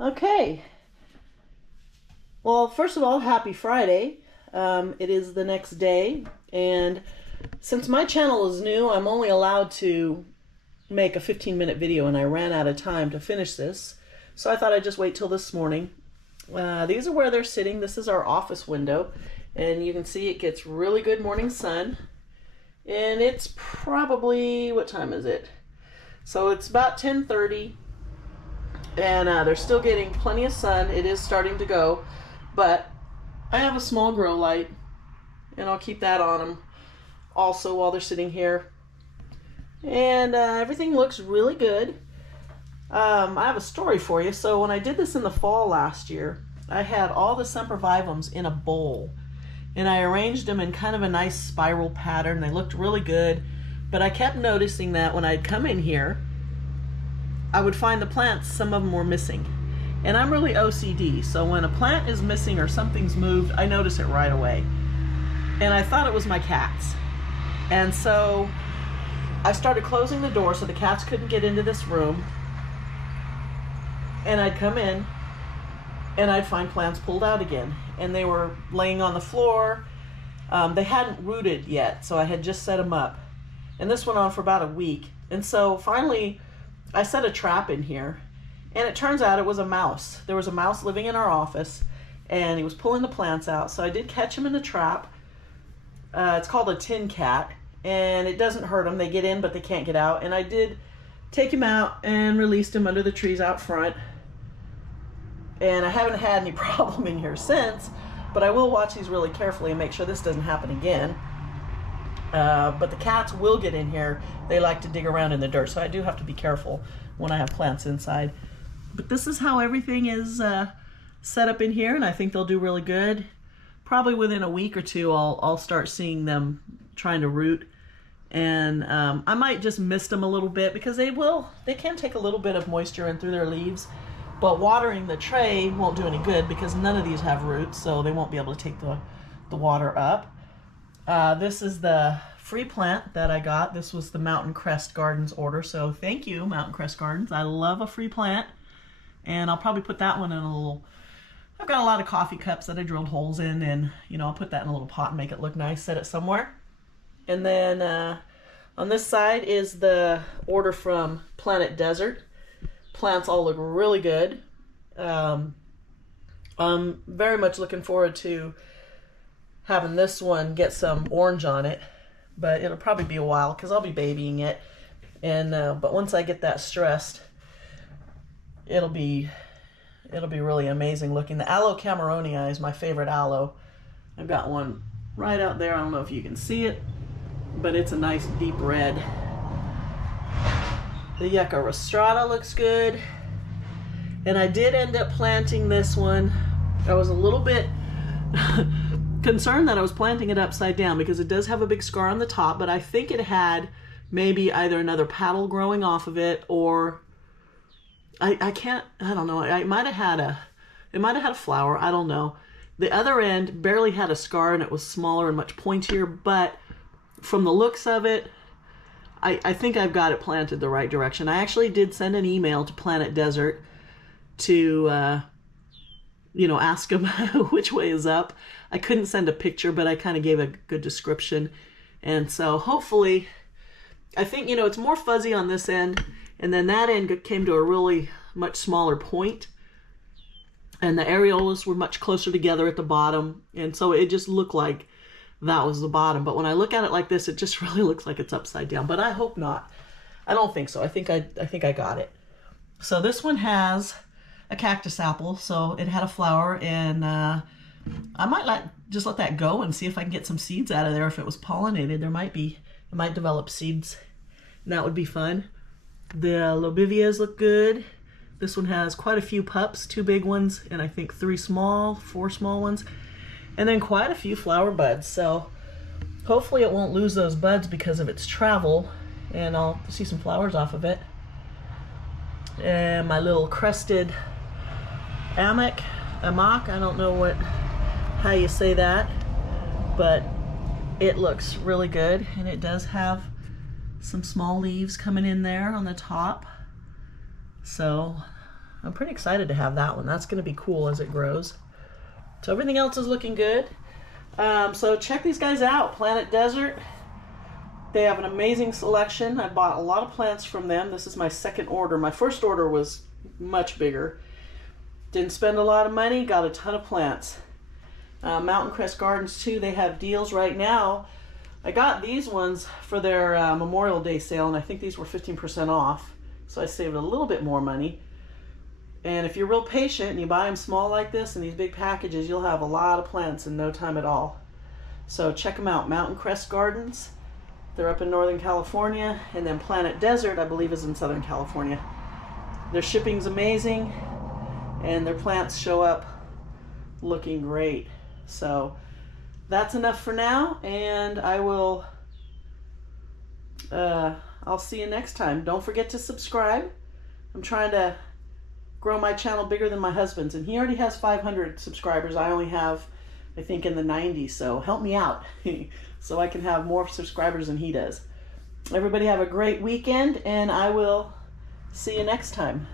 Okay. Well, first of all, happy Friday. It is the next day, and since my channel is new, I'm only allowed to make a 15-minute video, and I ran out of time to finish this. So I thought I'd just wait till this morning. These are where they're sitting. This is our office window, and you can see it gets really good morning sun. And it's probably, what time is it? So it's about 10:30, and they're still getting plenty of sun. It is starting to go, but I have a small grow light, and I'll keep that on them also while they're sitting here. And everything looks really good. I have a story for you. So when I did this in the fall last year, I had all the sempervivums in a bowl, and I arranged them in kind of a nice spiral pattern. They looked really good, but I kept noticing that when I'd come in here, I would find the plants, some of them were missing. And I'm really OCD, so when a plant is missing or something's moved, I notice it right away. And I thought it was my cats. And so I started closing the door so the cats couldn't get into this room. And I'd come in, and I'd find plants pulled out again. And they were laying on the floor. They hadn't rooted yet, so I had just set them up. And this went on for about a week. And so finally, I set a trap in here. And it turns out it was a mouse. There was a mouse living in our office, and he was pulling the plants out. So I did catch him in the trap. It's called a tin cat, and it doesn't hurt them. They get in, but they can't get out. And I did take him out and released him under the trees out front. And I haven't had any problem in here since, but I will watch these really carefully and make sure this doesn't happen again. But the cats will get in here. They like to dig around in the dirt, so I do have to be careful when I have plants inside. But this is how everything is set up in here, and I think they'll do really good. Probably within a week or two, I'll start seeing them trying to root. And I might just mist them a little bit, because they can take a little bit of moisture in through their leaves. But watering the tray won't do any good, because none of these have roots, so they won't be able to take the water up. This is the free plant that I got. This was the Mountain Crest Gardens order, so thank you, Mountain Crest Gardens. I love a free plant, and I'll probably put that one in a little... I've got a lot of coffee cups that I drilled holes in, and I'll put that in a little pot and make it look nice, set it somewhere. And then on this side is the order from Planet Desert. Plants all look really good. I'm very much looking forward to having this one get some orange on it, but it'll probably be a while because I'll be babying it. And but once I get that stressed, it'll be really amazing looking. The Aloe Cameronii is my favorite aloe. I've got one right out there. I don't know if you can see it, but it's a nice deep red. The Yucca rostrata looks good. And I did end up planting this one. I was a little bit concerned that I was planting it upside down, because it does have a big scar on the top, but I think it had maybe either another paddle growing off of it, or I don't know. It might have had a flower. I don't know. The other end barely had a scar, and it was smaller and much pointier, but from the looks of it, I think I've got it planted the right direction. I actually did send an email to Planet Desert to, ask them which way is up. I couldn't send a picture, but I kind of gave a good description. And so hopefully, I think, it's more fuzzy on this end, and then that end came to a really much smaller point, and the areolas were much closer together at the bottom, and so it just looked like that was the bottom. But when I look at it like this, it just really looks like it's upside down. But I hope not. I don't think so. I think I got it. So this one has a cactus apple, so it had a flower, and I might just let that go and see if I can get some seeds out of there. If it was pollinated, it might develop seeds, and that would be fun. The lobevias look good. This one has quite a few pups, 2 big ones, and I think 4 small ones, and then quite a few flower buds. So hopefully it won't lose those buds because of its travel, and I'll see some flowers off of it. And my little crested amak, I don't know how you say that, but it looks really good, and it does have some small leaves coming in there on the top. So I'm pretty excited to have that one. That's going to be cool as it grows. So everything else is looking good. So check these guys out, Planet Desert. They have an amazing selection. I bought a lot of plants from them. This is my second order. My first order was much bigger. Didn't spend a lot of money, got a ton of plants. Mountain Crest Gardens too, they have deals right now. I got these ones for their Memorial Day sale, and I think these were 15% off. So I saved a little bit more money. And if you're real patient and you buy them small like this in these big packages, you'll have a lot of plants in no time at all. So check them out, Mountain Crest Gardens. They're up in Northern California, and then Planet Desert, I believe, is in Southern California. Their shipping's amazing, and their plants show up looking great. So that's enough for now, and I'll see you next time. Don't forget to subscribe. I'm trying to grow my channel bigger than my husband's, and he already has 500 subscribers. I only have, I think, in the 90s, so help me out so I can have more subscribers than he does. Everybody have a great weekend, and I will see you next time.